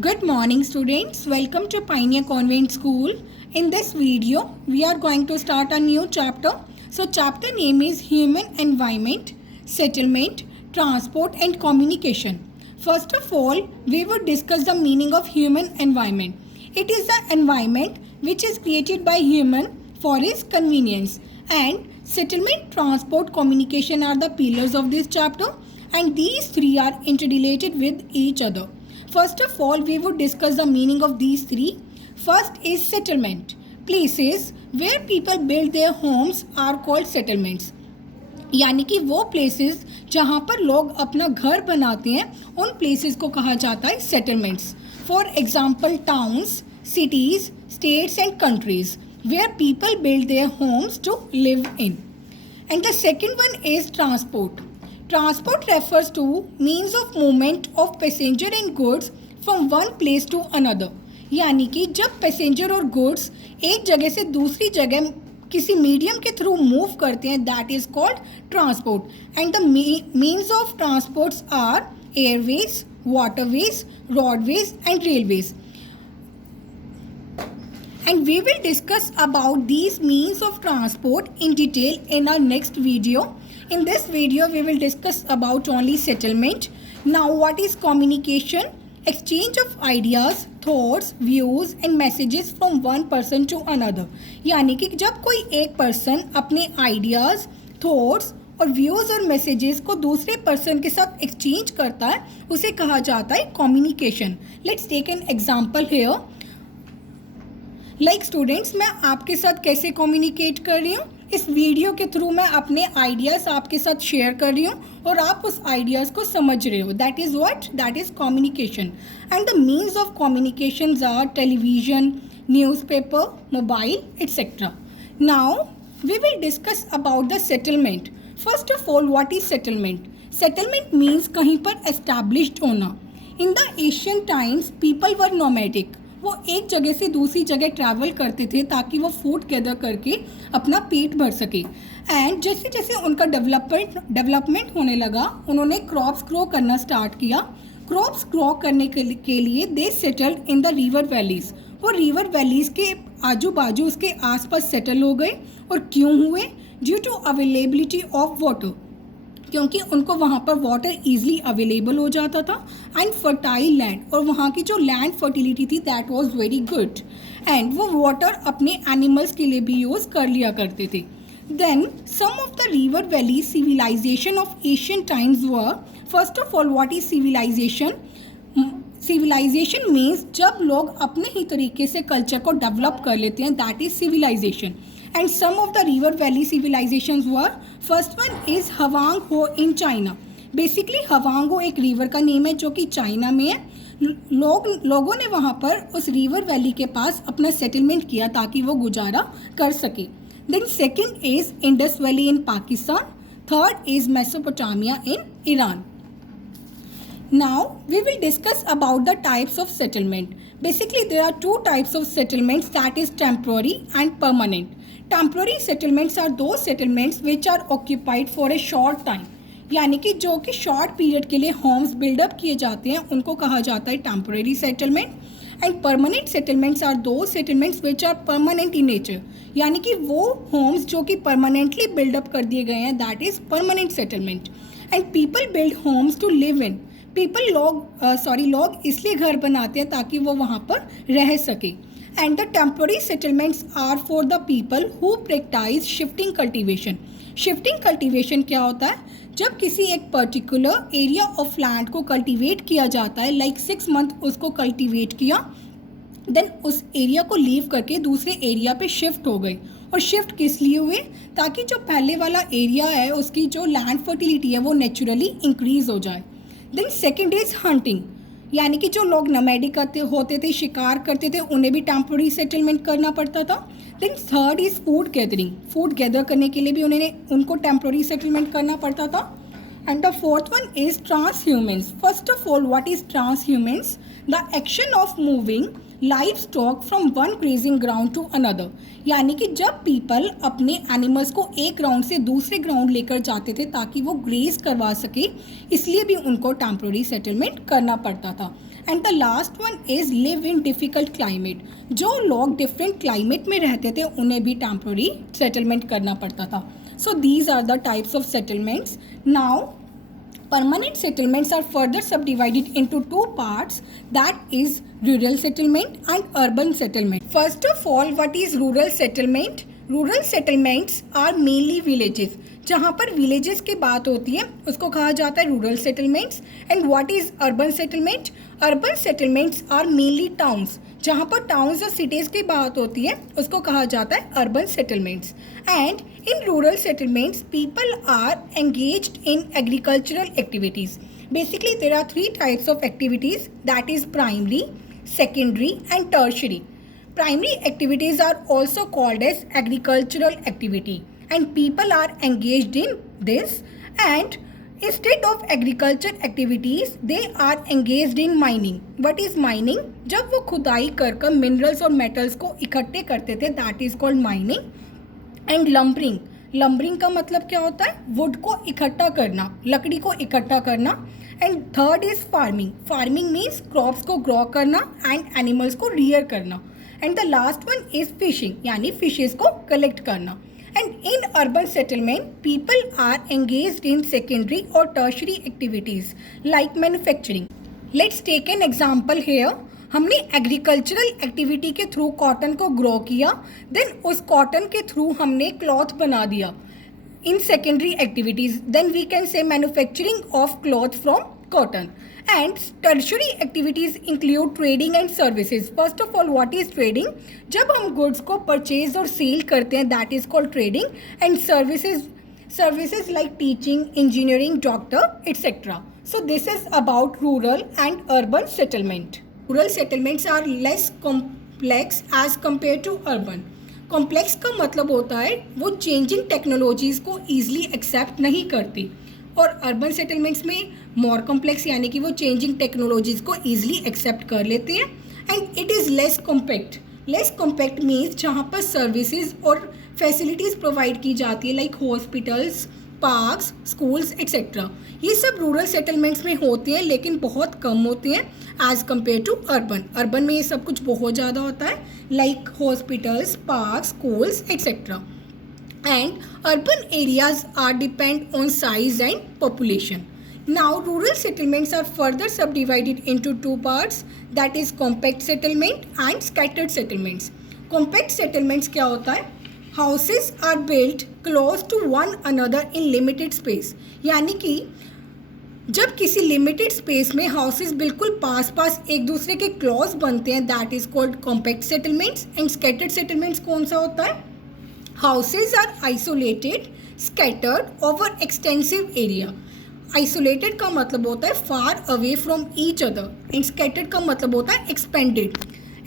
Good morning students, welcome to Pioneer Convent School. In this video, we are going to start a new chapter. So chapter name is Human Environment, Settlement, Transport and Communication. First of all, we will discuss the meaning of human environment. It is the environment which is created by human for his convenience, and settlement, transport, communication are the pillars of this chapter, and these three are interrelated with each other. First of all, we would discuss the meaning of these three. First is settlement. Places where people build their homes are called settlements. यानी कि वो places जहाँ पर लोग अपना घर बनाते हैं उन प्लेसेस को कहा जाता है settlements. For example towns, cities, states and countries where people build their homes to live in. And the second one is transport. Transport refers to means of movement of passenger and goods from one place to another. यानी कि जब passenger और goods एक जगह से दूसरी जगह किसी मीडियम के थ्रू मूव करते हैं, that is called transport. And the means of transports are airways, waterways, roadways and railways. And we will discuss about these means of transport in detail in our next video. In this video, we will discuss about only settlement. Now, what is communication? Exchange of ideas, thoughts, views and messages from one person to another. यानी कि जब कोई एक person अपने ideas, thoughts और views और messages को दूसरे पर्सन के साथ एक्सचेंज करता है, उसे कहा जाता है communication. Let's take an example here. Like students, मैं आपके साथ कैसे कम्युनिकेट कर रही हूँ? इस वीडियो के थ्रू मैं अपने आइडियाज़ आपके साथ शेयर कर रही हूँ और आप उस आइडियाज़ को समझ रहे हो. That is what? That is communication. And the means of communication are television, newspaper, mobile etcetera. Now we will discuss about the settlement. First of all, what is settlement? Settlement means कहीं पर established होना. In the Asian times people were nomadic. वो एक जगह से दूसरी जगह travel करते थे ताकि वो फूड गैदर करके अपना पेट भर सके. एंड जैसे जैसे उनका डेवलपमेंट होने लगा, उन्होंने क्रॉप्स ग्रो करना स्टार्ट किया. क्रॉप्स ग्रो करने के लिए they settled in the river valleys. वो रिवर वैलीज़ के आजू बाजू उसके आसपास सेटल हो गए. और क्यों हुए? Due to availability of water, क्योंकि उनको वहाँ पर वाटर ईजिली अवेलेबल हो जाता था. एंड फर्टाइल लैंड, और वहाँ की जो लैंड फर्टिलिटी थी that was very good. And वो वाटर अपने एनिमल्स के लिए भी यूज़ कर लिया करते थे. Then some of the river valley civilisation of Asian times were. First of all, what is civilisation? Civilisation means जब लोग अपने ही तरीके से कल्चर को डेवलप कर लेते हैं, that is civilisation. And some of the river valley civilizations were, first one is Huangho in China. Basically Huangho एक रिवर का नेम है जो कि चाइना में है. लोगों ने वहाँ पर उस रिवर वैली के पास अपना सेटलमेंट किया ताकि वो गुजारा कर सके. Then second is Indus Valley in Pakistan. Third is Mesopotamia in Iran. Now we will discuss about the types of settlement. Basically there are two types of settlements, that is temporary and permanent. Temporary settlements are those settlements which are occupied for a short time. यानी कि जो कि short period के लिए Holmes buildup किए जाते हैं उनको कहा जाता है temporary settlement. And permanent settlements are those settlements which are permanent in nature. यानी कि वो होम्स जो कि परमानेंटली बिल्डअप कर दिए गए हैं, that is permanent settlement. And people build homes to live in. लोग इसलिए घर बनाते हैं ताकि वो वहाँ पर रह सके. And the temporary settlements are for the people who practice shifting cultivation. Shifting cultivation क्या होता है? जब किसी एक पर्टिकुलर एरिया ऑफ लैंड को कल्टीवेट किया जाता है, लाइक 6 मंथ उसको कल्टीवेट किया, देन उस एरिया को लीव करके दूसरे एरिया पे शिफ्ट हो गए. और शिफ्ट किस लिए हुए? ताकि जो पहले वाला एरिया है उसकी जो लैंड फर्टिलिटी है वो नेचुरली इंक्रीज हो जाए. Then second is hunting. यानी कि जो लोग नोमैडिक होते थे, शिकार करते थे, उन्हें भी टेम्पोररी सेटलमेंट करना पड़ता था. Then third is food gathering. Food gather करने के लिए भी उनको टेम्पोररी सेटलमेंट करना पड़ता था. And the fourth one is transhumance. First of all, what is transhumance? The action of moving livestock from one grazing ground to another. यानी कि जब पीपल अपने एनिमल्स को एक ग्राउंड से दूसरे ग्राउंड लेकर जाते थे ताकि वो ग्रेज करवा सके, इसलिए भी उनको टेम्पोररी सेटलमेंट करना पड़ता था. And the last one is live in difficult climate. जो लोग डिफरेंट क्लाइमेट में रहते थे उन्हें भी टेम्प्रोरी सेटलमेंट करना पड़ता था. So these are the types of settlements. Now permanent settlements are further subdivided into two parts, that is rural settlement and urban settlement. First of all, what is rural settlement? Rural settlements are mainly villages. जहाँ पर villages की बात होती है उसको कहा जाता है rural settlements. And what is urban settlement? Urban settlements are mainly towns. जहाँ पर towns और cities की बात होती है उसको कहा जाता है urban settlements. And in rural settlements, people are engaged in agricultural activities. Basically, there are three types of activities, that is primary, secondary and tertiary. Primary activities are also called as agricultural activity and people are engaged in this. And instead of agriculture activities, they are engaged in mining. What is mining? जब वो खुदाई कर minerals और metals को इकट्ठे करते थे, that is called mining. And lumbering का मतलब क्या होता है? वुड को इकट्ठा करना, लकड़ी को इकट्ठा करना. And third is farming means crops को ग्रो करना एंड एनिमल्स को रियर करना. And the last one is fishing, यानी फिशेस को कलेक्ट करना. And in urban settlement people are engaged in secondary और tertiary activities like manufacturing. Let's take an example here. हमने agricultural activity के through cotton को grow किया, then उस cotton के थ्रू हमने क्लॉथ बना दिया. In secondary activities then we can say manufacturing of cloth from cotton. And tertiary activities include trading and services. First of all, what is trading? जब हम goods को purchase और sale करते हैं, that is called trading. And services like teaching, engineering, doctor etcetera. So this is about rural and urban settlement. Rural settlements are less complex as compared to urban. Complex का मतलब होता है वो changing technologies को easily accept नहीं करती, और urban settlements में मोर कॉम्प्लेक्स यानी कि वो चेंजिंग टेक्नोलॉजीज़ को ईजिली एक्सेप्ट कर लेते हैं. And it is less compact means जहाँ पर सर्विसेज और फैसिलिटीज़ प्रोवाइड की जाती है like hospitals, parks, schools etcetera. ये सब रूरल सेटलमेंट्स में होते हैं लेकिन बहुत कम होते हैं एज कम्पेयर टू अर्बन में ये सब कुछ बहुत ज़्यादा होता है like hospitals, parks, schools et cetera. And urban areas are depend on size and population. Now rural settlements are further subdivided into two parts, that is compact settlement and scattered settlements. Compact settlements क्या होता है? Houses are built close to one another in limited space, यानी कि जब किसी limited space में houses बिल्कुल पास एक दूसरे के क्लोज बनते हैं, that is called compact settlements. And scattered settlements कौन सा होता है? Houses are isolated, scattered over extensive area. Isolated का मतलब होता है far away from each other and scattered का मतलब होता है एक्सपेंडेड.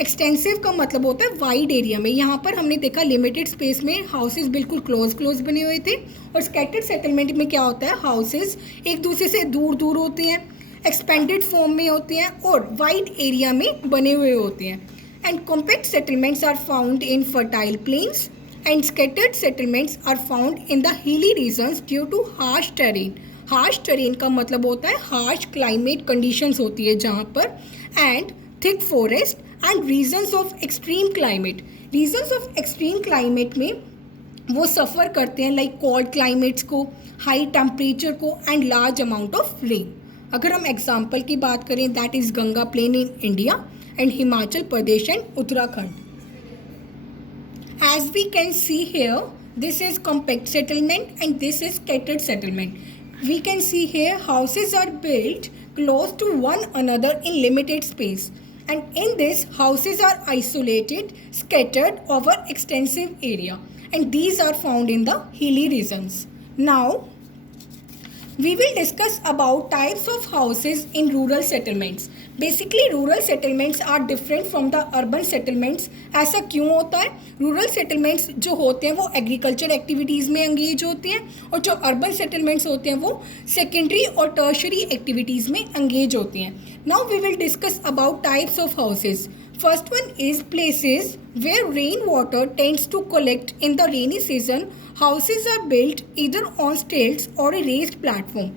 एक्सटेंसिव का मतलब होता है वाइड एरिया में. यहाँ पर हमने देखा लिमिटेड स्पेस में हाउसेज बिल्कुल क्लोज बने हुए थे, और स्कैटर्ड सेटलमेंट में क्या होता है? हाउसेज एक दूसरे से दूर होते हैं, एक्सपेंडेड फॉर्म में होते हैं और वाइड एरिया में बने हुए होते हैं. And compact settlements are found in fertile plains and scattered settlements are found in the hilly regions due to harsh terrain. Harsh terrain का मतलब होता है हार्श क्लाइमेट कंडीशंस होती है जहाँ पर, and thick forest and regions of extreme climate. Regions of extreme climate में वो सफ़र करते हैं लाइक कोल्ड क्लाइमेट्स को, हाई टेम्परेचर को and large amount of rain. अगर हम एग्जांपल की बात करें, that is Ganga plain in India and Himachal Pradesh and Uttarakhand. As we can see here, this is compact settlement and this is scattered settlement. We can see here houses are built close to one another in limited space, and in this houses are isolated, scattered over extensive area, and these are found in the hilly regions. Now we will discuss about types of houses in rural settlements. Basically rural settlements are different from the urban settlements. ऐसा क्यों होता है? Rural settlements जो होते हैं वो agriculture activities में engage होते हैं, और जो अर्बन सेटलमेंट्स होते हैं वो सेकेंडरी और टर्शरी एक्टिविटीज़ में एंगेज होते हैं. Now we will discuss about types of houses. First one is places where rainwater tends to collect in the rainy season. Houses are built either on stilts or a raised platform.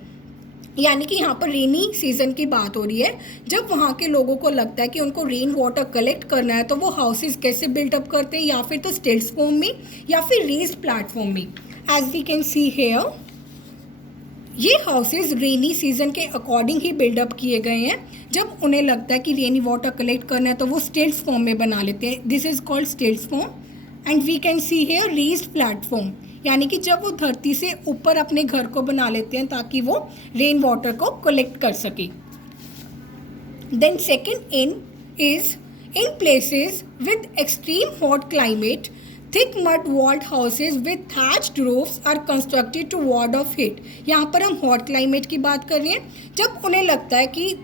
यानी कि यहाँ पर rainy season की बात हो रही है। जब वहाँ के लोगों को लगता है कि उनको रेन वाटर कलेक्ट करना है तो वो हाउसेज कैसे बिल्डअप करते हैं, या फिर तो स्टिल्ट्स फॉर्म में या फिर रेस्ड प्लेटफॉर्म में। As we can see here, ये हाउसेज रेनी सीजन के अकॉर्डिंग ही बिल्डअप किए गए हैं। जब उन्हें लगता है कि रेनी वाटर कलेक्ट करना है तो वो स्टिल्ट्स फॉर्म में बना लेते हैं। This is called stilts form. And we can see here raised platform, यानी कि जब वो धरती से ऊपर अपने घर को बना लेते हैं ताकि वो रेन वाटर को कलेक्ट कर सके। Then second in is in places with extreme hot climate, thick mud walled houses with thatched roofs are constructed to ward off heat. यहाँ पर हम हॉट क्लाइमेट की बात कर रहे हैं। जब उन्हें लगता है कि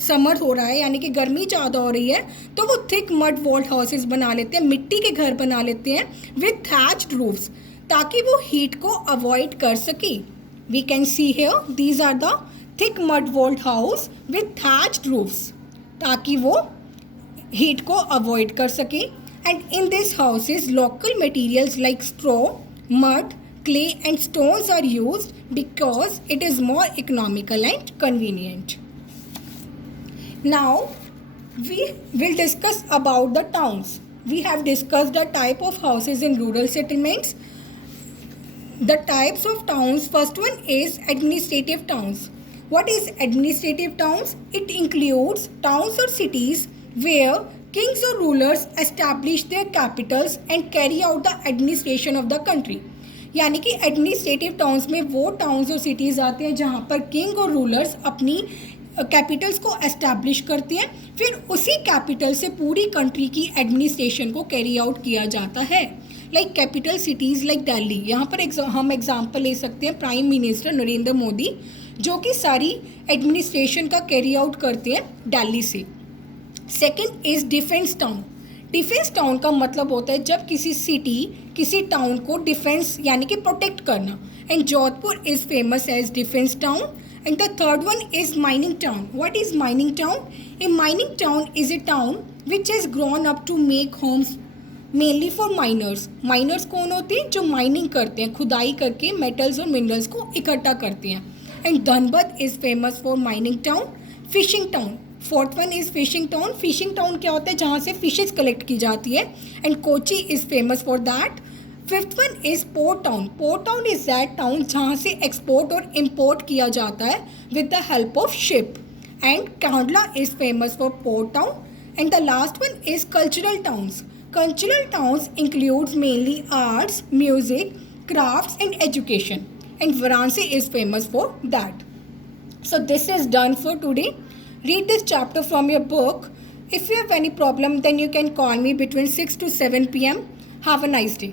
समर हो रहा है यानी कि गर्मी ज़्यादा हो रही है तो वो थिक मड वॉल्ड हाउसेज बना लेते हैं, मिट्टी के घर बना लेते हैं विद थैच्ड रूफ्स, ताकि वो हीट को अवॉइड कर सके। We can see here these are the thick mud walled house with thatched roofs, ताकि वो हीट को अवॉइड कर सके। And in this houses local materials like straw, mud, clay and stones are used because it is more economical and convenient. Now we will discuss about the towns. We have discussed the type of houses in rural settlements. The types of towns, first one is administrative towns. What is administrative towns? It includes towns or cities where kings or rulers establish their capitals and carry out the administration of the country. यानी कि administrative towns में वो towns और cities आते हैं जहाँ पर king और रूलर्स अपनी कैपिटल्स को एस्टैब्लिश करते हैं, फिर उसी कैपिटल से पूरी कंट्री की एडमिनिस्ट्रेशन को कैरी आउट किया जाता है। Like capital cities like Delhi, यहाँ पर हम एग्जांपल ले सकते हैं प्राइम मिनिस्टर नरेंद्र मोदी, जो कि सारी एडमिनिस्ट्रेशन का कैरी आउट करते हैं दिल्ली से। Second is defence town. Defence town का मतलब होता है जब किसी सिटी किसी टाउन को डिफेंस यानी कि प्रोटेक्ट करना। And Jodhpur is famous as defence town. And the third one is mining town. What is mining town? A mining town is a town which has grown up to make homes mainly for miners. Miners कौन होते हैं? जो mining करते हैं, खुदाई करके metals और minerals को इकट्ठा करते हैं। And Dhanbad is famous for mining town. Fishing town, fourth one is fishing town. Fishing town क्या होता है? जहाँ से फिशेज कलेक्ट की जाती है। And Kochi is famous for that. Fifth one is port town. Port town is that town जहाँ से एक्सपोर्ट और इम्पोर्ट किया जाता है with the help of ship. And Kandla is famous for port town. And the last one is cultural towns. Cultural towns includes mainly arts, music, crafts and education, and Varanasi is famous for that. So this is done for today. Read this chapter from your book. If you have any problem then you can call me between 6 to 7 p.m. Have a nice day.